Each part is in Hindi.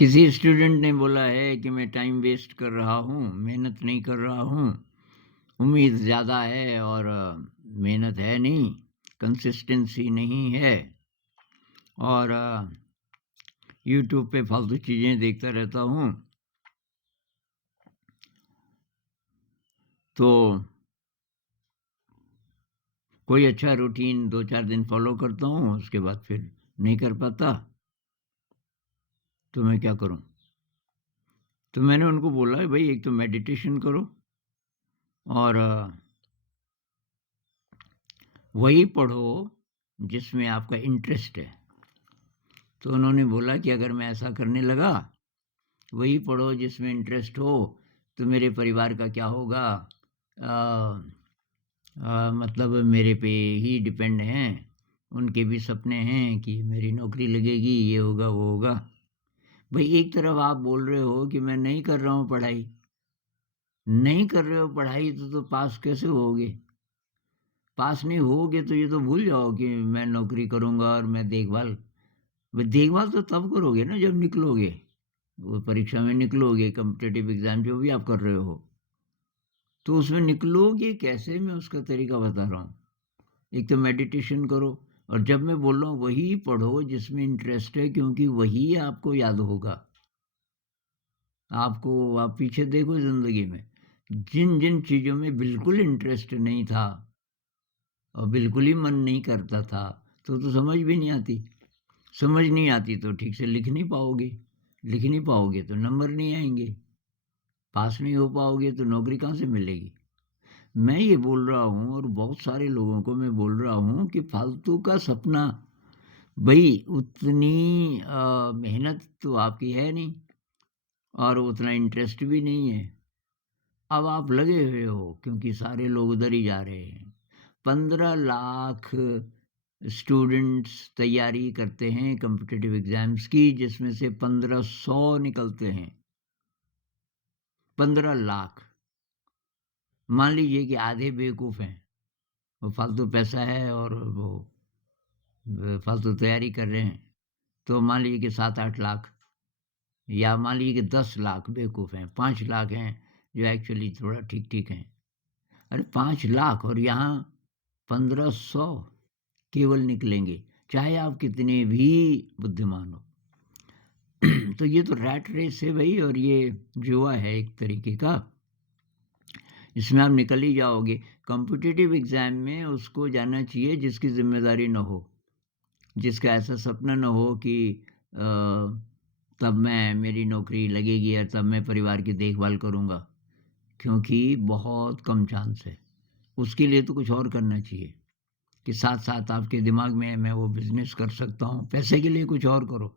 किसी स्टूडेंट ने बोला है कि मैं टाइम वेस्ट कर रहा हूँ, मेहनत नहीं कर रहा हूँ, उम्मीद ज़्यादा है और मेहनत है नहीं, कंसिस्टेंसी नहीं है और यूट्यूब पे फालतू चीज़ें देखता रहता हूँ। तो कोई अच्छा रूटीन 2-4 दिन फॉलो करता हूँ, उसके बाद फिर नहीं कर पाता, तो मैं क्या करूँ? तो मैंने उनको बोला भई एक तो मेडिटेशन करो और वही पढ़ो जिसमें आपका इंटरेस्ट है। तो उन्होंने बोला कि अगर मैं ऐसा करने लगा, वही पढ़ो जिसमें इंटरेस्ट हो, तो मेरे परिवार का क्या होगा? अ मतलब मेरे पे ही डिपेंड हैं, उनके भी सपने हैं कि मेरी नौकरी लगेगी, ये होगा, वो होगा। भई एक तरफ आप बोल रहे हो कि मैं नहीं कर रहा हूँ पढ़ाई, नहीं कर रहे हो पढ़ाई तो पास कैसे होगे? पास नहीं होगे तो ये तो भूल जाओ कि मैं नौकरी करूँगा और मैं देखभाल ब देखभाल तो तब करोगे ना जब निकलोगे। वो परीक्षा में निकलोगे, कॉम्पिटिटिव एग्ज़ाम जो भी आप कर रहे हो, तो उसमें निकलोगे कैसे मैं उसका तरीका बता रहा हूँ। एक तो मेडिटेशन करो और जब मैं बोल रहा हूँ वही पढ़ो जिसमें इंटरेस्ट है क्योंकि वही आपको याद होगा। आपको आप पीछे देखो ज़िंदगी में, जिन-जिन चीज़ों में बिल्कुल इंटरेस्ट नहीं था और बिल्कुल ही मन नहीं करता था, तो समझ भी नहीं आती। समझ नहीं आती तो ठीक से लिख नहीं पाओगे तो नंबर नहीं आएँगे। पास नहीं हो पाओगे तो नौकरी कहाँ से मिलेगी? मैं ये बोल रहा हूँ और बहुत सारे लोगों को मैं बोल रहा हूँ कि फालतू का सपना भई उतनी मेहनत तो आपकी है नहीं और उतना इंटरेस्ट भी नहीं है। अब आप लगे हुए हो क्योंकि सारे लोग उधर ही जा रहे हैं। 15 लाख स्टूडेंट्स तैयारी करते हैं कॉम्पिटिटिव एग्ज़ाम्स की जिसमें से 1500 निकलते हैं। 15 लाख। मान लीजिए कि आधे बेवकूफ़ हैं, वो फालतू पैसा है और वो फालतू तैयारी कर रहे हैं, तो मान लीजिए कि 7-8 लाख या मान लीजिए कि 10 लाख बेवकूफ़ हैं, 5 लाख हैं जो एक्चुअली थोड़ा ठीक-ठीक हैं। अरे 5 लाख और यहाँ 1500 केवल निकलेंगे, चाहे आप कितने भी बुद्धिमान हो। तो ये तो रैट रेस है भई और ये जुआ है एक तरीके का। इसमें आप निकल ही जाओगे। कॉम्पिटिटिव एग्ज़ाम में उसको जाना चाहिए जिसकी ज़िम्मेदारी ना हो, जिसका ऐसा सपना ना हो कि अ, तब मैं मेरी नौकरी लगेगी और तब मैं परिवार की देखभाल करूँगा, क्योंकि बहुत कम चांस है। उसके लिए तो कुछ और करना चाहिए कि साथ-साथ आपके दिमाग में है मैं वो बिज़नेस कर सकता हूँ, पैसे के लिए कुछ और करो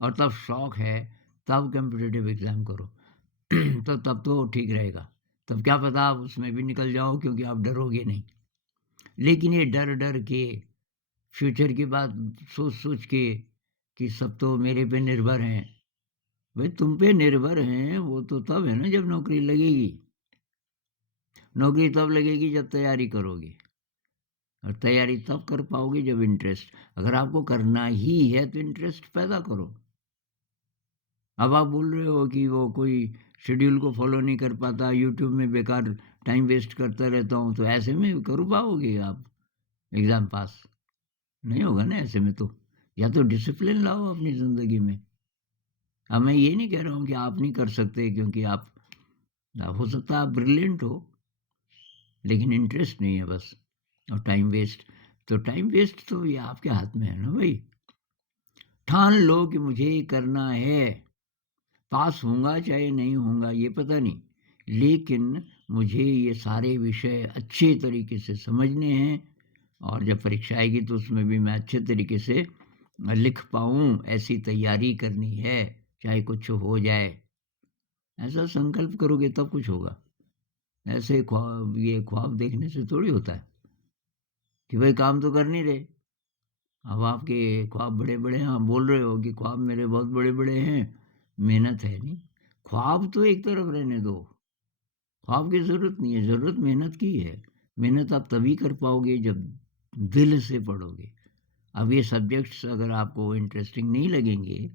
और तब शौक है, तब कॉम्पिटिटिव एग्ज़ाम करो। तो तब तो ठीक रहेगा। तब क्या पता आप उसमें भी निकल जाओ क्योंकि आप डरोगे नहीं। लेकिन ये डर-डर के फ्यूचर की बात सोच-सोच के कि सब तो मेरे पे निर्भर हैं। भई तुम पे निर्भर हैं वो तो तब है ना जब नौकरी लगेगी। नौकरी तब लगेगी जब तैयारी करोगे और तैयारी तब कर पाओगे जब इंटरेस्ट अगर आपको करना ही है तो इंटरेस्ट पैदा करो। अब आप बोल रहे हो कि वो कोई शेड्यूल को फ़ॉलो नहीं कर पाता, यूट्यूब में बेकार टाइम वेस्ट करता रहता हूँ, तो ऐसे में कर पाओगे आप एग्ज़ाम पास? नहीं होगा ना ऐसे में तो। या तो डिसिप्लिन लाओ अपनी ज़िंदगी में। अब मैं ये नहीं कह रहा हूँ कि आप नहीं कर सकते क्योंकि आप हो सकता है आप ब्रिलिएंट हो, लेकिन इंटरेस्ट नहीं है बस और टाइम वेस्ट तो ये आपके हाथ में है ना भई। ठान लो कि मुझे ये करना है, पास होऊँगा चाहे नहीं होऊँगा ये पता नहीं, लेकिन मुझे ये सारे विषय अच्छे तरीके से समझने हैं और जब परीक्षा आएगी तो उसमें भी मैं अच्छे तरीके से लिख पाऊँ, ऐसी तैयारी करनी है, चाहे कुछ हो जाए। ऐसा संकल्प करोगे तब कुछ होगा। ऐसे ख्वाब देखने से थोड़ी होता है कि भाई काम तो कर नहीं रहे। अब आपके ख्वाब बड़े-बड़े हैं, आप बोल रहे हो कि ख्वाब मेरे बहुत बड़े-बड़े हैं, मेहनत है नहीं। ख्वाब तो एक तरफ रहने दो, ख्वाब की ज़रूरत नहीं है, ज़रूरत मेहनत की है। मेहनत आप तभी कर पाओगे जब दिल से पढ़ोगे। अब ये सब्जेक्ट्स अगर आपको इंटरेस्टिंग नहीं लगेंगे,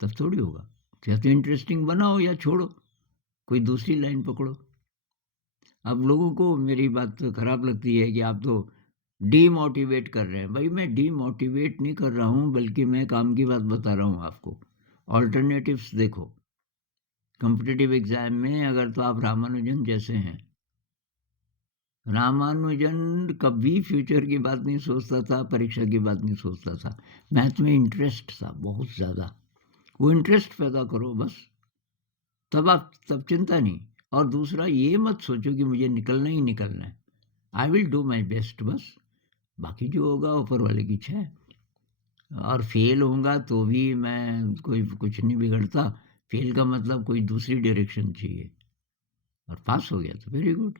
तब थोड़ी होगा। या तो इंटरेस्टिंग बनाओ या छोड़ो, कोई दूसरी लाइन पकड़ो। अब लोगों को मेरी बात तो खराब लगती है कि आप तो डीमोटिवेट कर रहे हैं। भाई मैं डीमोटिवेट नहीं कर रहा हूँ, बल्कि मैं काम की बात बता रहा हूँ आपको। ऑल्टरनेटिव्स देखो, कॉम्पिटिटिव एग्ज़ाम में अगर तो आप रामानुजन जैसे हैं। रामानुजन कभी फ्यूचर की बात नहीं सोचता था, परीक्षा की बात नहीं सोचता था। मैथ में इंटरेस्ट था बहुत ज़्यादा। वो इंटरेस्ट पैदा करो बस, तब चिंता नहीं। और दूसरा ये मत सोचो कि मुझे निकलना ही निकलना है। I will do my best बस, बाकी जो होगा ऊपर वाले की इच्छा है। और फेल होऊँगा तो भी मैं कोई कुछ नहीं बिगड़ता। फेल का मतलब कोई दूसरी डायरेक्शन चाहिए, और पास हो गया तो वेरी गुड।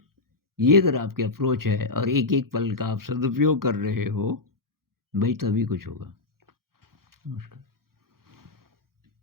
ये अगर आपकी अप्रोच है और एक-एक पल का आप सदुपयोग कर रहे हो, भई तभी कुछ होगा। नमस्कार।